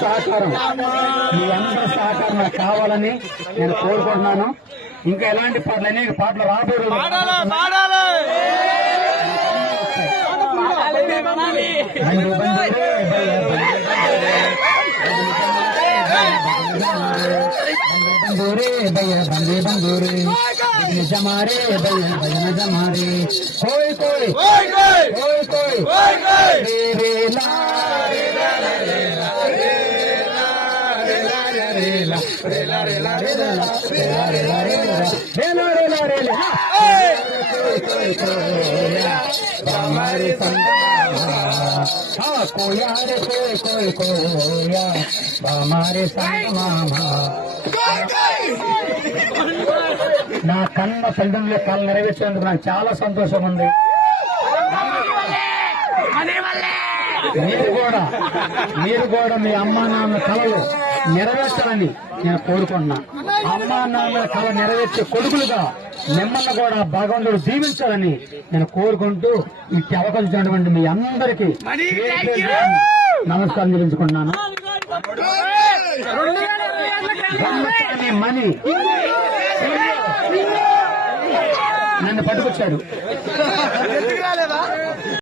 సహకారం మీ అందరి సహకారం నాకు కావాలని నేను కోరుకుంటున్నాను. ఇంకా ఎలాంటి పాటలు అనేక పాటలు రాబోయే బందూరే భయ బందే బందూరే జమారే భయ భజన జమారే కోయ్ కోయ్ కోయ్ కోయ్ हमारे कोया रे कोई कोया हमारे मामा నా కన్న తల్లిదండ్రుల కళ నెరవేర్చేందుకు నాకు చాలా సంతోషం ఉంది. మీరు కూడా మీ అమ్మా నాన్న కళలు నెరవేర్చాలని నేను కోరుకుంటున్నా. అమ్మా నాన్న కళ నెరవేర్చే కొడుకులుగా మిమ్మల్ని కూడా భగవంతుడు దీవించాలని నేను కోరుకుంటూ ఈ అవకాశించినటువంటి మీ అందరికీ నమస్కారం చెల్లించుకుంటున్నాను. మణి నన్ను పట్టుకొచ్చాడు.